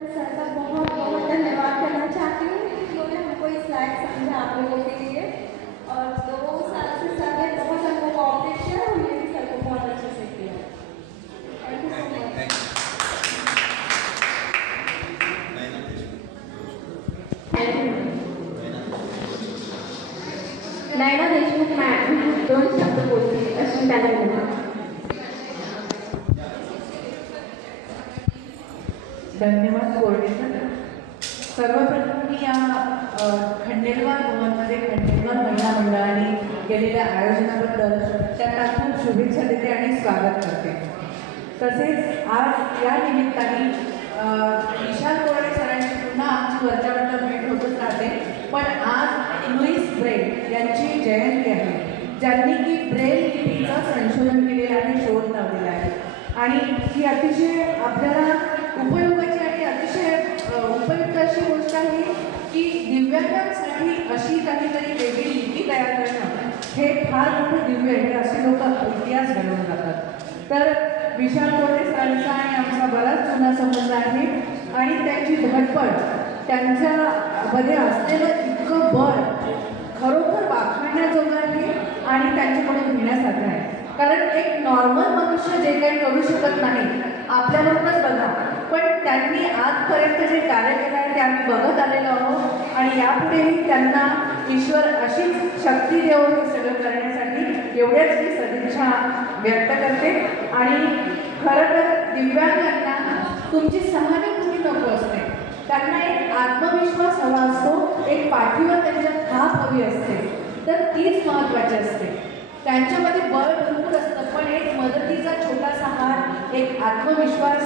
Sir का बहुत बहुत धन्यवाद करना चाहती हूँ कि इन्होंने हमको इस लायक समझा आप लोगों के लिए। और 2 साल से सर ने बहुत हमको कोऑपरेट किया और ये भी सर को बहुत अच्छे से किया। Thank you so much. Naina Deshmukh madam 2 शब्द बोलतील अशी त्याला विनंती. धन्यवाद कोर्डिनेटर. सर्वप्रथम मी या खंडेलवाल भवनमध्ये खंडेलवाल महिला मंडळाने केलेल्या आयोजनाबद्दल त्यांना खूप शुभेच्छा देते आणि स्वागत करते. तसेच आज या निमित्ताने विशाल कोरडे सरांची पुन्हा आमची वरच्यावर भेट होतच राहते. पण आज लुईस ब्रेल यांची जयंती आहे, ज्यांनी की ब्रेल लिपीचं संशोधन केलेलं आहे, शोध लावलेला आहे. आणि ही अतिशय आपल्याला उपयोगाची आणि अतिशय उपयुक्त अशी गोष्ट आहे की दिव्यांगांसाठी अशी काहीतरी वेगळी लिपी तयार करणं हे फार मोठं दिव्य आहे. असे लोक इतिहास घडवून जातात. तर विशाल कोरडे सरांचा आणि आमचा बराच जुना संबंध आहे आणि त्यांची धडपड, त्यांच्यामध्ये असलेलं इतकं बळ खरोखर वाखाणण्याजोगं आहे आणि त्यांच्याकडून घेण्यासारखं आहे. कारण एक नॉर्मल मनुष्य जे काही करू शकत नाही आपल्याबरोबरच बघा, पण त्यांनी आजपर्यंत जे कार्य केलं आहे ते आम्ही बघत आलेलो आहोत आणि यापुढेही त्यांना ईश्वर अशीच शक्ती देव हे सगळं करण्यासाठी एवढ्याच मी सदिच्छा व्यक्त करते. आणि खरं तर दिव्यांगांना तुमची सहानुभूती नको असते, त्यांना एक आत्मविश्वास हवा असतो, एक पाठीवर त्यांच्या थाप हवी असते, तर तीच महत्त्वाची असते. त्यांच्यामध्ये बळ भरपूर असतं, पण एक मदतीचा छोटासा हात, एक आत्मविश्वास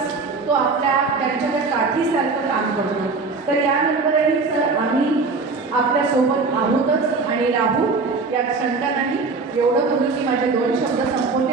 तो त्यांच्याकडे काठीसारखं काम करतो. तर यानंतरही सर आम्ही आपल्यासोबत आहोतच आणि राहू यात शंका नाही. एवढं बोलून मी माझे 2 शब्द संपवते.